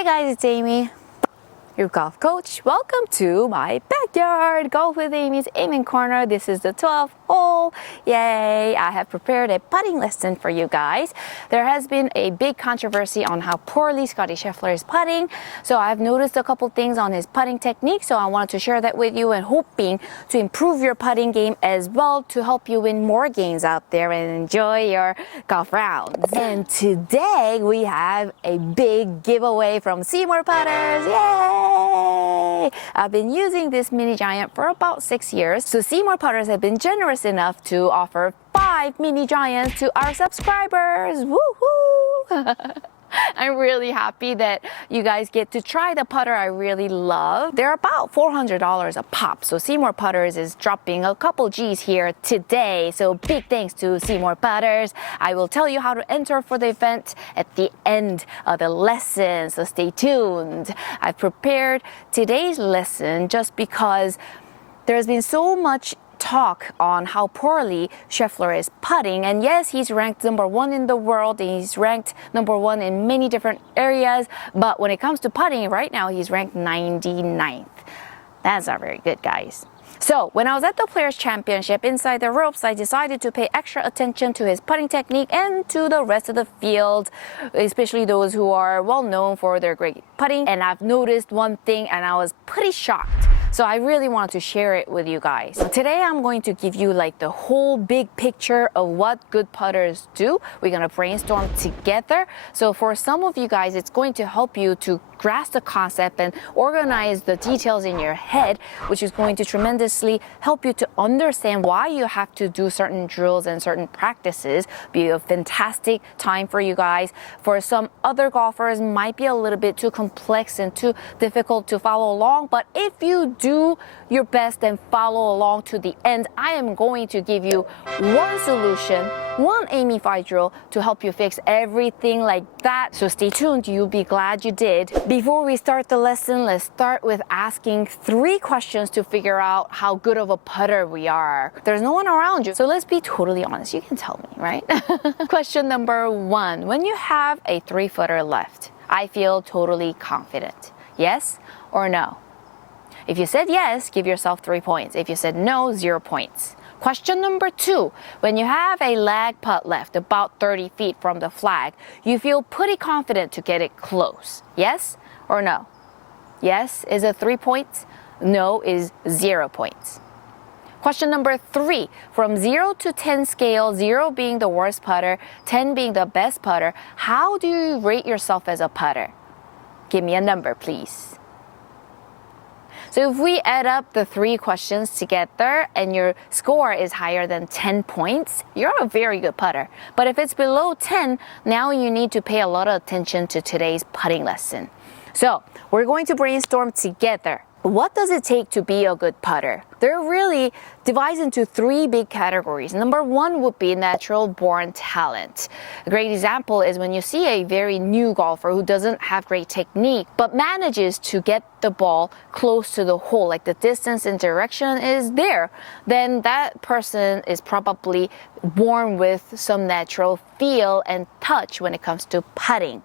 Hey guys, it's Amy, your golf coach. Welcome to my backyard. Golf with Amy's Aiming Corner. This is the 12th hole. Yay! I have prepared a putting lesson for you guys. There has been a big controversy on how poorly Scottie Scheffler is putting. So I've noticed a couple things on his putting technique. So I wanted to share that with you and hoping to improve your putting game as well to help you win more games out there and enjoy your golf rounds. And today we have a big giveaway from Seymour Putters. Yay! I've been using this mini giant for about 6 years. So Seymour Putters have been generous enough to offer 5 mini giants to our subscribers. Woohoo! I'm really happy that you guys get to try the putter I really love. They're about $400 a pop. So Seymour Putters is dropping a couple G's here today. So big thanks to Seymour Putters. I will tell you how to enter for the event at the end of the lesson. So stay tuned. I've prepared today's lesson just because there's been so much talk on how poorly Scheffler is putting, and yes, he's ranked #1 in the world, and he's ranked #1 in many different areas, but when it comes to putting right now, he's ranked 99th. That's not very good, guys. So when I was at the Players Championship inside the ropes, I decided to pay extra attention to his putting technique and to the rest of the field, especially those who are well known for their great putting. And I've noticed one thing, and I was pretty shocked. So I really wanted to share it with you guys. Today I'm going to give you like the whole big picture of what good putters do. We're gonna brainstorm together. So for some of you guys, it's going to help you to grasp the concept and organize the details in your head, which is going to tremendously help you to understand why you have to do certain drills and certain practices. Be a fantastic time for you guys. For some other golfers, might be a little bit too complex and too difficult to follow along, but if you do your best and follow along to the end, I am going to give you one solution, one Amy-fied drill to help you fix everything like that. So stay tuned, you'll be glad you did. Before we start the lesson, let's start with asking 3 questions to figure out how good of a putter we are. There's no one around you, so let's be totally honest. You can tell me, right? Question number 1, when you have a 3-footer left, I feel totally confident. Yes or no? If you said yes, give yourself 3 points. If you said no, 0 points. Question number 2, when you have a lag putt left about 30 feet from the flag, you feel pretty confident to get it close. Yes or no? Yes is a 3 points. No is 0 points. Question number 3, from 0 to 10 scale, 0 being the worst putter, 10 being the best putter, how do you rate yourself as a putter? Give me a number, please. So if we add up the 3 questions together and your score is higher than 10 points, you're a very good putter. But if it's below 10, now you need to pay a lot of attention to today's putting lesson. So we're going to brainstorm together. What does it take to be a good putter? They're really divided into 3 big categories. Number 1 would be natural born talent. A great example is when you see a very new golfer who doesn't have great technique, but manages to get the ball close to the hole, like the distance and direction is there, then that person is probably born with some natural feel and touch when it comes to putting.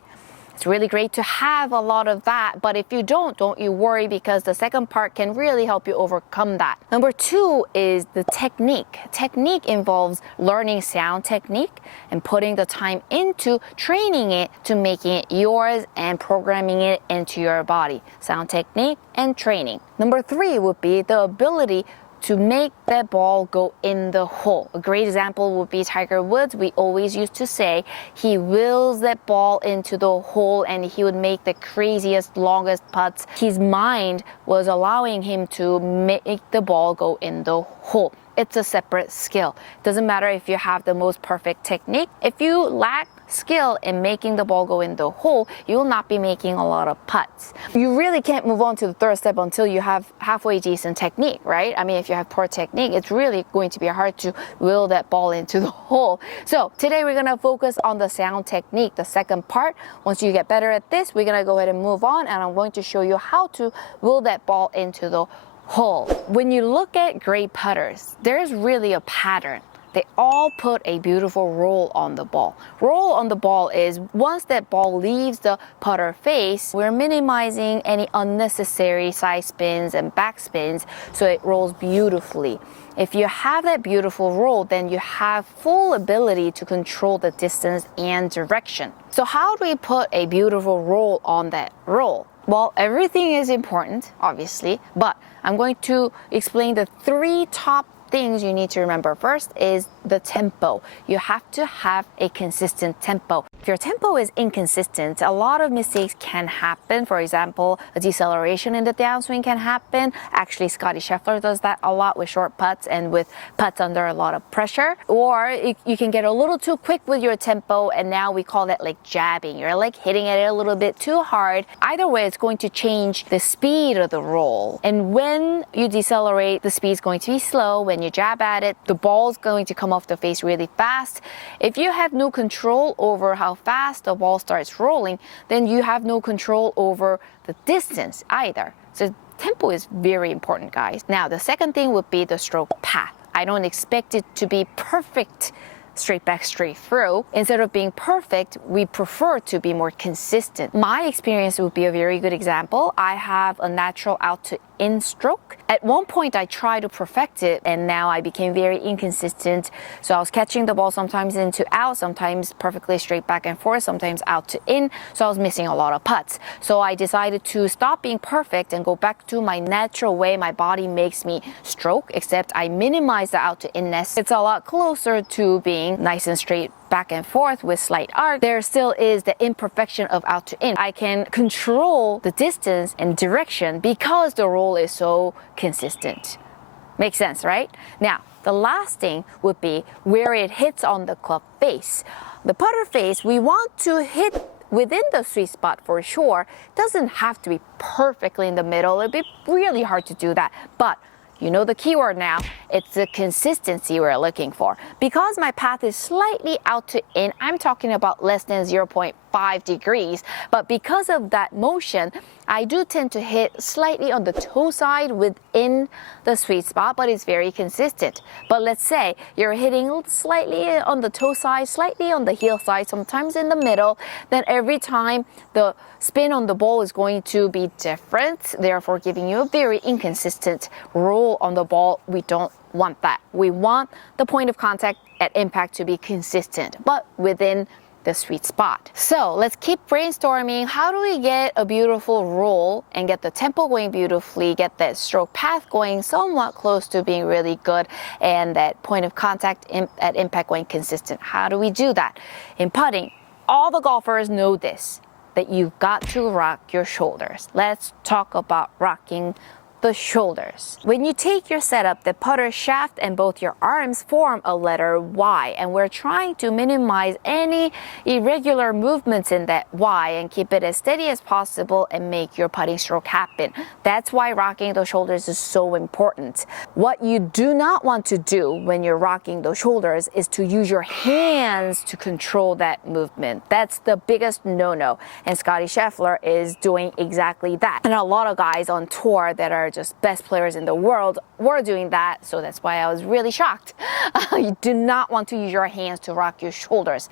It's really great to have a lot of that, but if you don't you worry, because the second part can really help you overcome that. Number 2 is the technique. Technique involves learning sound technique and putting the time into training it to making it yours and programming it into your body. Sound technique and training. Number 3 would be the ability to make that ball go in the hole. A great example would be Tiger Woods. We always used to say he wills that ball into the hole and he would make the craziest, longest putts. His mind was allowing him to make the ball go in the hole. It's a separate skill. Doesn't matter if you have the most perfect technique. If you lack skill in making the ball go in the hole, you will not be making a lot of putts. You really can't move on to the 3rd step until you have halfway decent technique, right? I mean, if you have poor technique, it's really going to be hard to will that ball into the hole. So today we're gonna focus on the sound technique, the second part. Once you get better at this, we're gonna go ahead and move on, and I'm going to show you how to will that ball into the hole. When you look at great putters, there's really a pattern. they all put a beautiful roll on the ball. Roll on the ball is once that ball leaves the putter face, we're minimizing any unnecessary side spins and back spins so it rolls beautifully. If you have that beautiful roll, then you have full ability to control the distance and direction. So how do we put a beautiful roll on that roll? Well, everything is important, obviously, but I'm going to explain the 3 top things you need to remember. First is the tempo. You have to have a consistent tempo. If your tempo is inconsistent, a lot of mistakes can happen. For example, a deceleration in the downswing can happen. Actually, Scottie Scheffler does that a lot with short putts and with putts under a lot of pressure. Or you can get a little too quick with your tempo, and now we call that like jabbing. You're like hitting it a little bit too hard. Either way, it's going to change the speed of the roll. And when you decelerate, the speed is going to be slow. When you jab at it, the ball is going to come off the face really fast. If you have no control over how fast the ball starts rolling, then you have no control over the distance either. So tempo is very important, guys. Now, the second thing would be the stroke path. I don't expect it to be perfect straight back, straight through. Instead of being perfect, we prefer to be more consistent. My experience would be a very good example. I have a natural out to in stroke. At one point, I tried to perfect it, and now I became very inconsistent. So I was catching the ball sometimes into out, sometimes perfectly straight back and forth, sometimes out to in. So I was missing a lot of putts. So I decided to stop being perfect and go back to my natural way my body makes me stroke, except I minimize the out to inness. It's a lot closer to being nice and straight back and forth with slight arc. There still is the imperfection of out to in. I can control the distance and direction because the roll is so consistent. Makes sense, right? Now, the last thing would be where it hits on the club face. The putter face, we want to hit within the sweet spot for sure. It doesn't have to be perfectly in the middle. It'd be really hard to do that. But you know the keyword now, it's the consistency we're looking for. Because my path is slightly out to in, I'm talking about less than 0.5 degrees, but because of that motion, I do tend to hit slightly on the toe side within the sweet spot, but it's very consistent. But let's say you're hitting slightly on the toe side, slightly on the heel side, sometimes in the middle, then every time the spin on the ball is going to be different, therefore giving you a very inconsistent roll on the ball. We don't want that. We want the point of contact at impact to be consistent, but within the sweet spot. So let's keep brainstorming. How do we get a beautiful roll and get the tempo going beautifully, get that stroke path going somewhat close to being really good, and that point of contact at impact going consistent? How do we do that? In putting, all the golfers know this, that you've got to rock your shoulders. Let's talk about rocking the shoulders. When you take your setup, the putter shaft and both your arms form a letter Y, and we're trying to minimize any irregular movements in that Y and keep it as steady as possible and make your putting stroke happen. That's why rocking the shoulders is so important. What you do not want to do when you're rocking the shoulders is to use your hands to control that movement. That's the biggest no-no, and Scottie Scheffler is doing exactly that. And a lot of guys on tour that are just best players in the world were doing that, so that's why I was really shocked. You do not want to use your hands to rock your shoulders.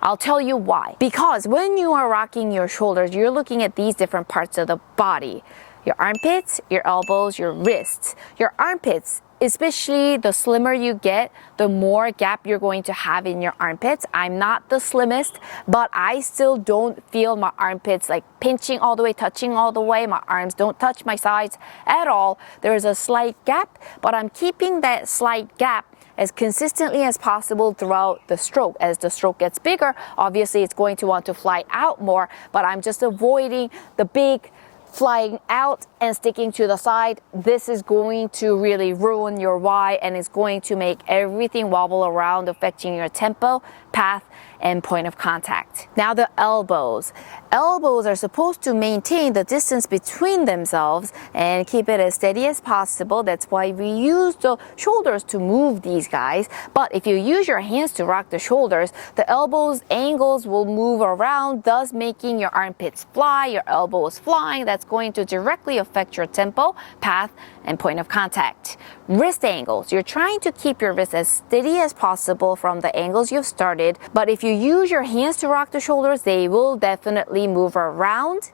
I'll tell you why. Because when you are rocking your shoulders, you're looking at these different parts of the body. Your armpits, your elbows, your wrists. Your armpits, especially the slimmer you get, the more gap you're going to have in your armpits. I'm not the slimmest, but I still don't feel my armpits like pinching all the way, touching all the way. My arms don't touch my sides at all. There's a slight gap, but I'm keeping that slight gap as consistently as possible throughout the stroke. As the stroke gets bigger, obviously it's going to want to fly out more, but I'm just avoiding the big flying out and sticking to the side. This is going to really ruin your Y, and it's going to make everything wobble around, affecting your tempo, path, and point of contact. Now the elbows. Elbows are supposed to maintain the distance between themselves and keep it as steady as possible. That's why we use the shoulders to move these guys. But if you use your hands to rock the shoulders, the elbows angles will move around, thus making your armpits fly, your elbows flying. That's going to directly affect your tempo, path, and point of contact. Wrist angles. You're trying to keep your wrist as steady as possible from the angles you've started, but if you use your hands to rock the shoulders, they will definitely move around.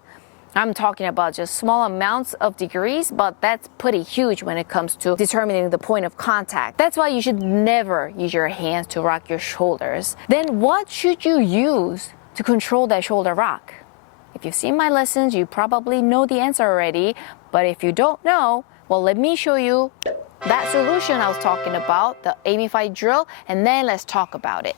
I'm talking about just small amounts of degrees, but that's pretty huge when it comes to determining the point of contact. That's why you should never use your hands to rock your shoulders. Then what should you use to control that shoulder rock? If you've seen my lessons, you probably know the answer already, but if you don't know, well, let me show you that solution I was talking about, the Amify drill, and then let's talk about it.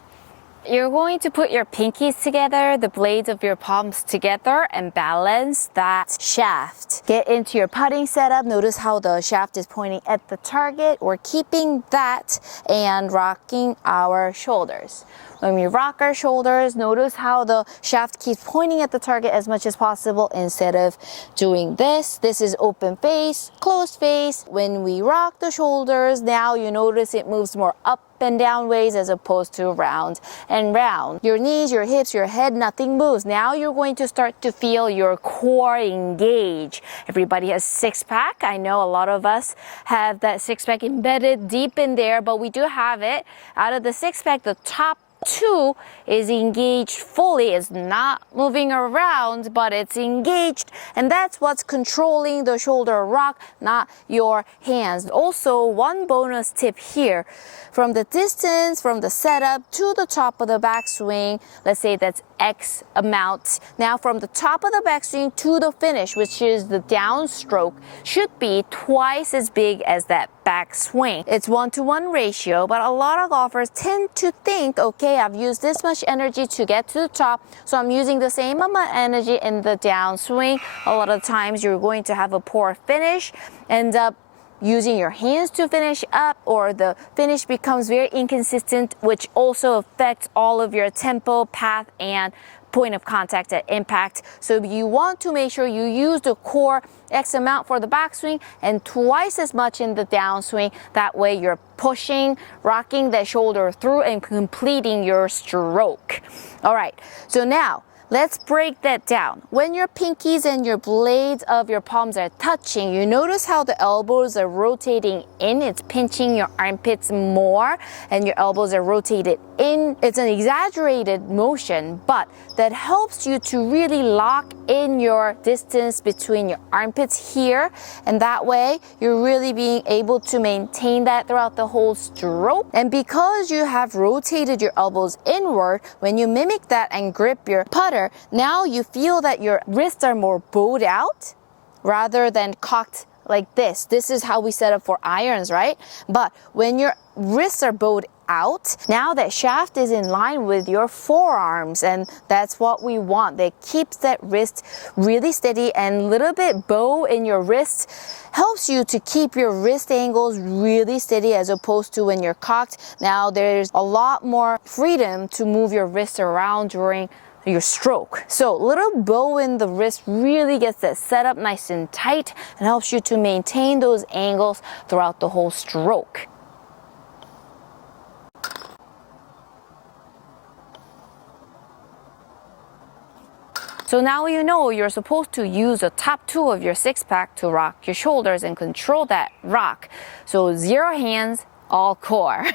You're going to put your pinkies together, the blades of your palms together, and balance that shaft. Get into your putting setup. Notice how the shaft is pointing at the target. We're keeping that and rocking our shoulders. When we rock our shoulders, notice how the shaft keeps pointing at the target as much as possible instead of doing this. This is open face, closed face. When we rock the shoulders, now you notice it moves more up and down ways as opposed to round and round. Your knees, your hips, your head, nothing moves. Now you're going to start to feel your core engage. Everybody has six-pack. I know a lot of us have that six-pack embedded deep in there, but we do have it. Out of the six-pack, the top two is engaged fully. It's not moving around, but it's engaged, and that's what's controlling the shoulder rock, not your hands. Also, one bonus tip here: from the distance from the setup to the top of the backswing, let's say that's X amount. Now from the top of the backswing to the finish, which is the downstroke, should be twice as big as that backswing. It's 1-to-1 ratio, but a lot of golfers tend to think, okay, I've used this much energy to get to the top, so I'm using the same amount of energy in the downswing. A lot of times you're going to have a poor finish, end up using your hands to finish up, or the finish becomes very inconsistent, which also affects all of your tempo, path, and point of contact at impact. So you want to make sure you use the core X amount for the backswing and twice as much in the downswing. That way you're pushing, rocking that shoulder through and completing your stroke. All right, so now let's break that down. When your pinkies and your blades of your palms are touching, you notice how the elbows are rotating in. It's pinching your armpits more, and your elbows are rotated in. It's an exaggerated motion, but that helps you to really lock in your distance between your armpits here, and that way you're really being able to maintain that throughout the whole stroke. And because you have rotated your elbows inward, when you mimic that and grip your putter, now you feel that your wrists are more bowed out rather than cocked like this. This is how we set up for irons, right? But when your wrists are bowed out, now that shaft is in line with your forearms, and that's what we want. That keeps that wrist really steady, and little bit bow in your wrist helps you to keep your wrist angles really steady as opposed to when you're cocked. Now there's a lot more freedom to move your wrist around during your stroke. So little bow in the wrist really gets that setup nice and tight and helps you to maintain those angles throughout the whole stroke. So now you know you're supposed to use the top two of your six-pack to rock your shoulders and control that rock. So 0 hands, all core.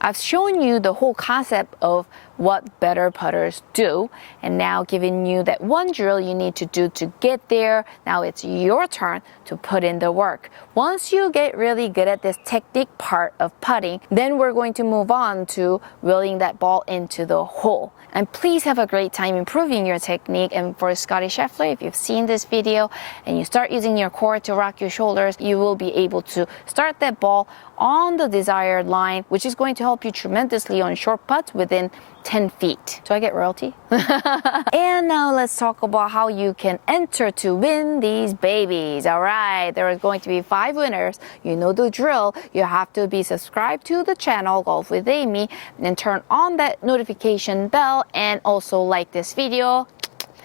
I've shown you the whole concept of what better putters do, and now giving you that one drill you need to do to get there. Now it's your turn to put in the work. Once you get really good at this technique part of putting, then we're going to move on to wheeling that ball into the hole. And please have a great time improving your technique. And for Scottie Scheffler, if you've seen this video and you start using your core to rock your shoulders, you will be able to start that ball on the desired line, which is going to help you tremendously on short putts within 10 feet. Do I get royalty? And now let's talk about how you can enter to win these babies. All right, there is going to be 5 winners. You know the drill. You have to be subscribed to the channel Golf with Amy and turn on that notification bell, and also like this video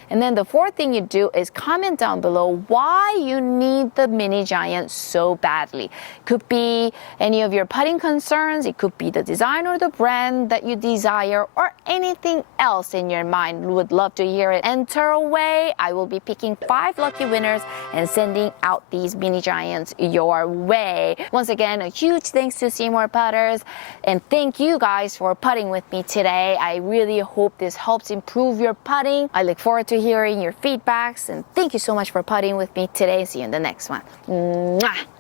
And then the fourth thing you do is comment down below why you need the Mini Giant so badly. Could be any of your putting concerns, it could be the design or the brand that you desire, or anything else in your mind. We would love to hear it. Enter away. I will be picking 5 lucky winners and sending out these Mini Giants your way. Once again, a huge thanks to Seymour Putters, and thank you guys for putting with me today. I really hope this helps improve your putting. I look forward to hearing your feedbacks, and thank you so much for putting with me today. See you in the next one. Mwah!